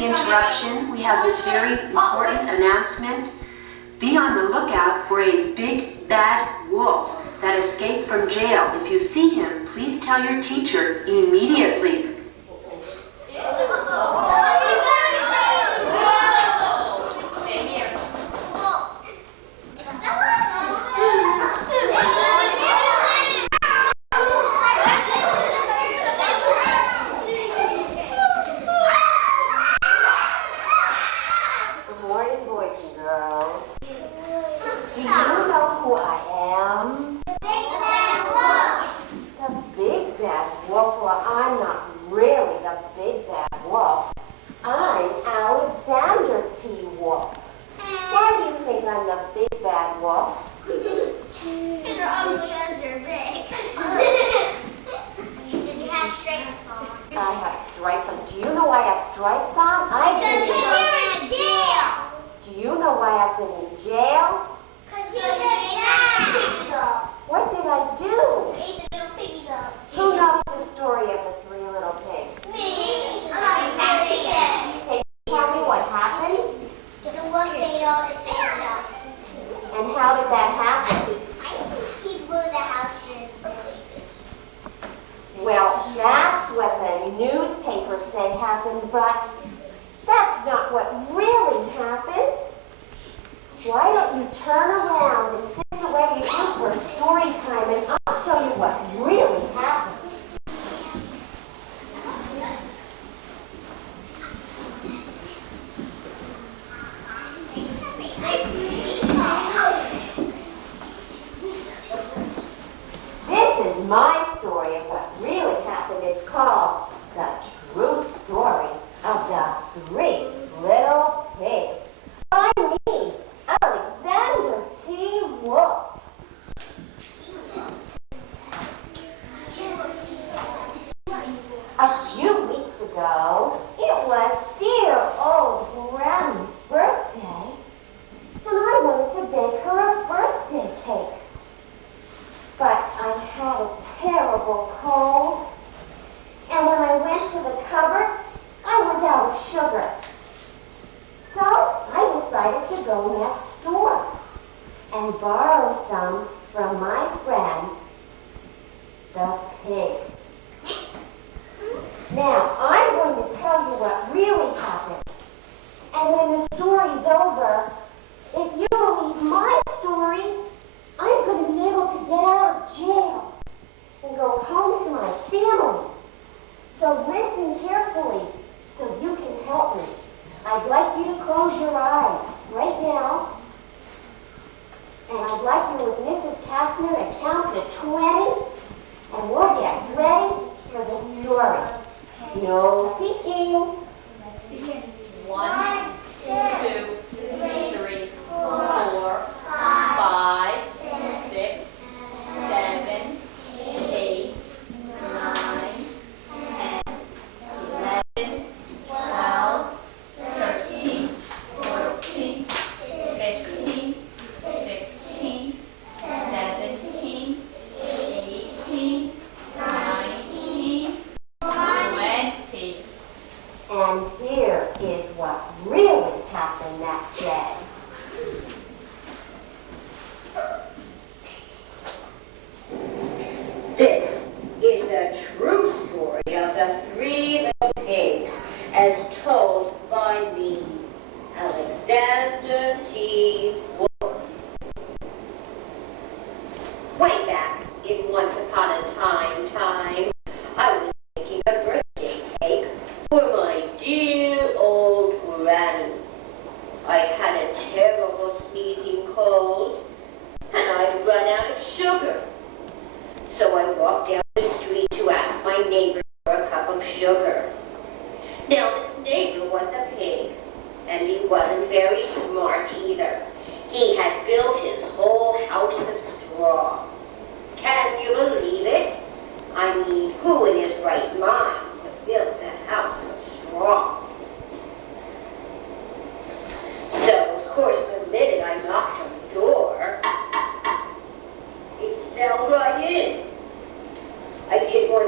the interruption. We have this very important announcement. Be on the lookout for a big bad wolf that escaped from jail. If you see him, please tell your teacher immediately.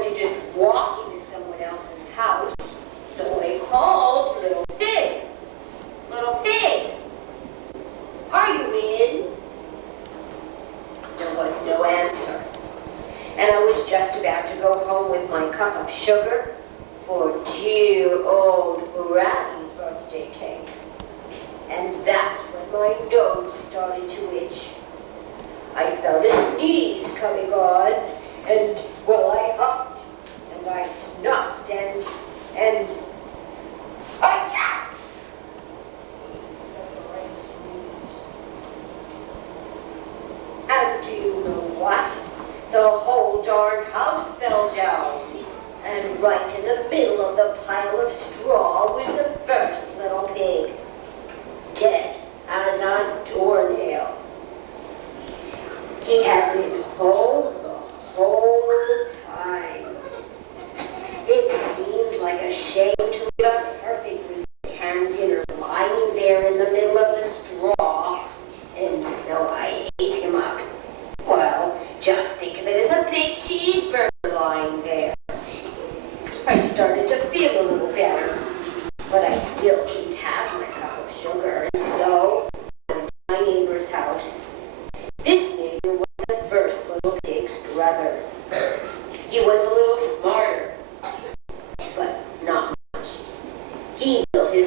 to just walk into someone else's house. So I called little Piggy.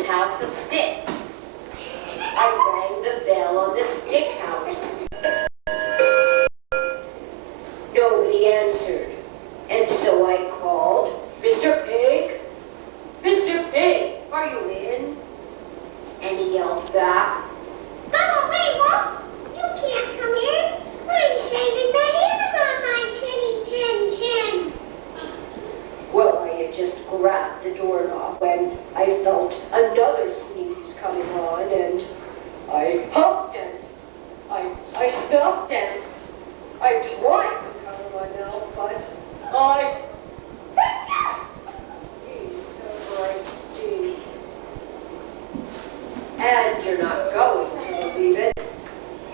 house of sticks. I rang the bell on the stick house. Nobody answered, and so I called, "Mr. Pig? Mr. Pig, are you in?" And he yelled back, "Go away, Wolf! You can't come in! I'm shaving the hairs on my chinny chin chin!" Well, I had just grabbed the doorknob when I felt another sneeze coming on, and I huffed and I snuffed and I tried to cover my mouth, but I... He's a bright sneeze. And you're not going to believe it,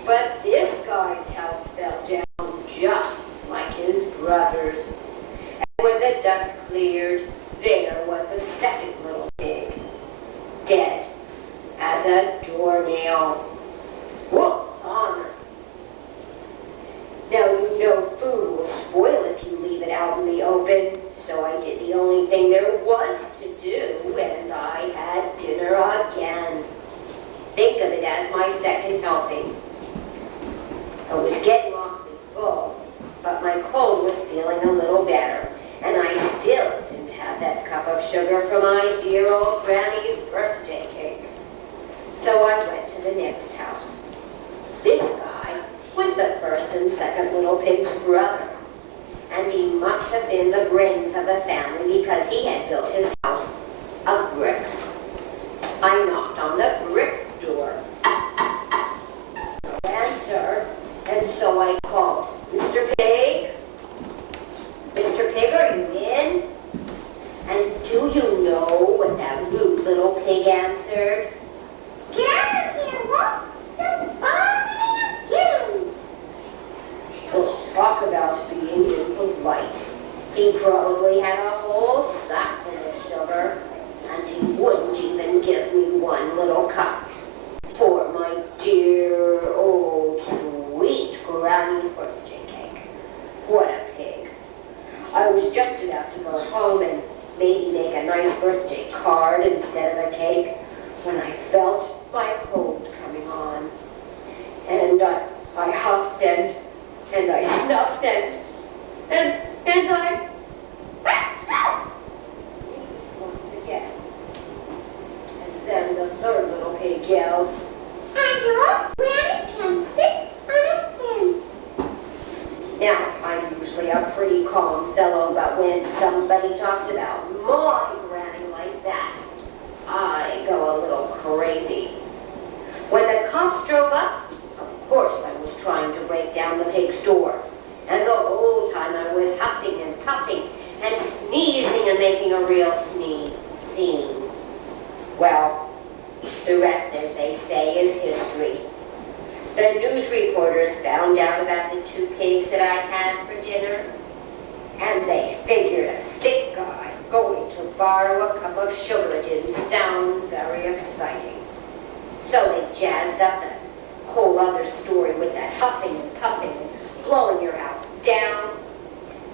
but this guy's house fell down just like his brother's. And when the dust cleared, there was the second little pig, dead as a doornail. Wolf's honor. Now you know food will spoil if you leave it out in the open, so I did the only thing there was to do, and I had dinner again. Think of it as my second helping. I was getting awfully full, but my cold was feeling a little better, and I still didn't have that cup of sugar for my dear old Granny's birthday cake. So I went to the next house. This guy was the first and second little pig's brother, and he must have been the brains of the family because he had built his house of bricks. I knocked on the brick door. No answer, and so I called, "Mr. Pig? Mr. Pig, are you in?" And do you know what that rude little pig answered? "Get out of here, Wolf! Don't bother me again!" We'll talk about being impolite. He probably had a whole sack full of sugar, and he wouldn't even give me one little cup for my dear old sweet Granny's birthday cake. What a pig. I was just about to go home and maybe make a nice birthday card instead of a cake when I felt my cold coming on. And I huffed and I snuffed and I... once again. And then the third little pig yelled, "After all, Granny can sit on a pin." Now, I'm usually a pretty calm fellow, but when somebody talks about my Granny like that, I go a little crazy. When the cops drove up, of course I was trying to break down the pig's door. And the whole time I was huffing and puffing and sneezing and making a real sneeze scene. Well, the rest, as they say, is history. The news reporters found out about the two pigs that I had for dinner, and they figured a sick guy going to borrow a cup of sugar didn't sound very exciting. So they jazzed up a whole other story with that huffing and puffing and blowing your house down.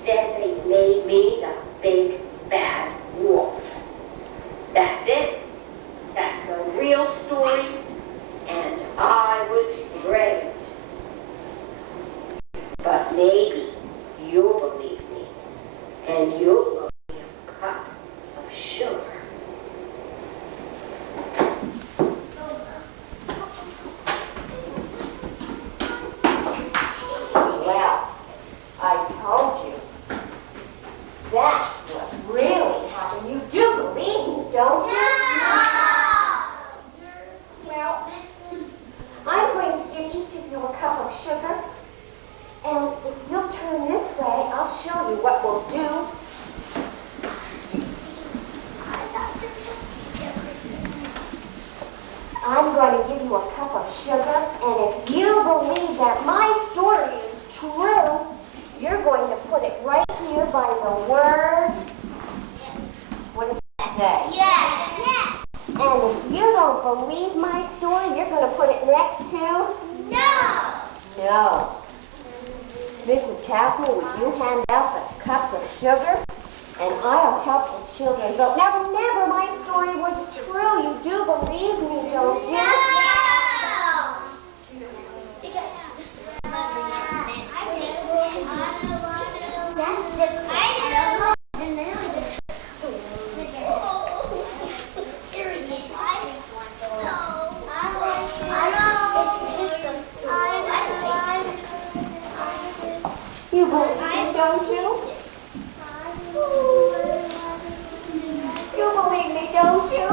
Then they made me the big bad wolf. That's it. That's the real story. And I was framed. But maybe you'll believe me, and you'll loan me a cup of sugar. Well, I told you. That's what really happened. You do believe me, don't you? Well, I'm going to give each of you a cup of sugar, and if you'll turn this way, I'll show you what we'll do. I'm going to give you a cup of sugar, and if you believe that my story is true, you're going to put it right here by the word. What does that say? Yes. And if you don't believe my story, you're going to put it next to? No. Mrs. Kathleen, would you hand out the cups of sugar? And I'll help the children vote. Now remember, my story was true. You do believe don't you? You believe me, don't you?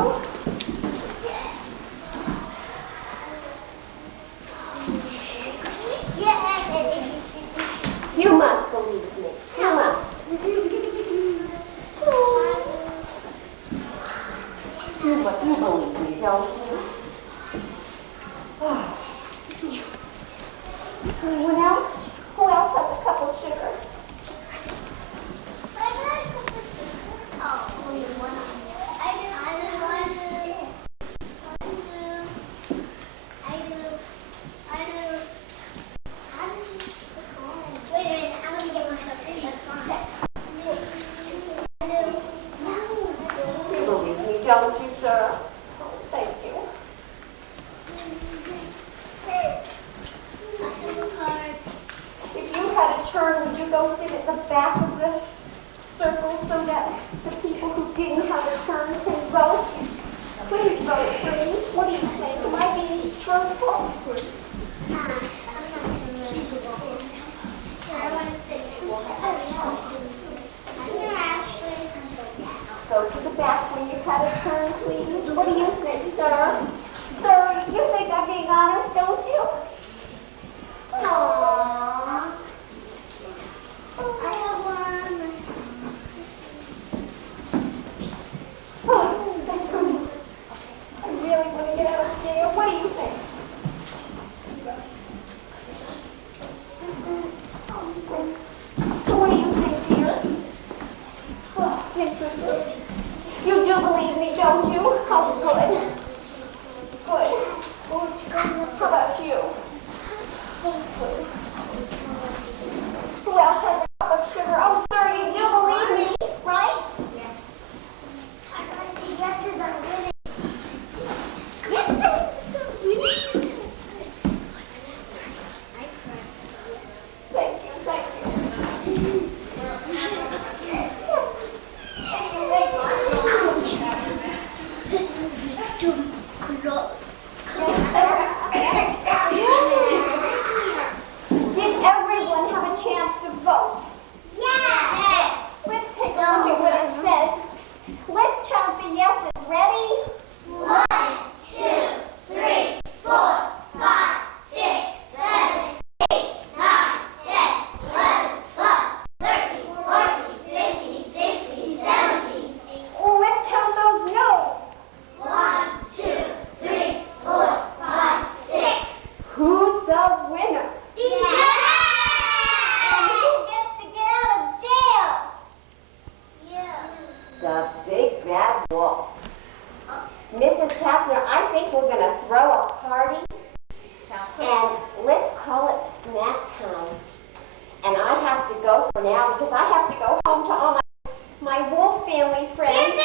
You must believe me. Come on. You believe me, don't you? Anyone else? Who else has a cup of sugar? You believe me, don't you, sir? Oh, thank you. If you had a turn, would you go sit at the back of the circle so that the people who didn't have a turn can vote? Please vote for me. What do you think? Am I being truthful? Go to the back when you had a turn, please. What do you think, sir? Sir, you think I'm being honest, don't you? Aww. I have one. Oh, thank goodness. I really want to get out of jail. What do you think? What do you think, dear? Oh, thank goodness. You do believe me, don't you? Oh, good. Good. How about you? Good. Who else has a cup of sugar? Oh, sir, you do believe me, right? Yes. The yeses are winning. Yeses are winning. Thank you, thank you. Did everyone have a chance to vote? Yes! Let's take a look at what it says. Let's count the yeses. Ready? 1, 2, 3, 4, 5, 6, 7, 8, 9, 10, 11, 12, 13, 14, 15, 16, 17. Oh, let's count those no's. 1, 2, 3, 4, 5, 6. Who's the winner? Yeah! And who gets to get out of jail? Yeah. The big bad wolf. Mrs. Katzner, I think we're going to throw a party. And let's call it snack time. And I have to go for now because I have to go home to all my wolf family friends.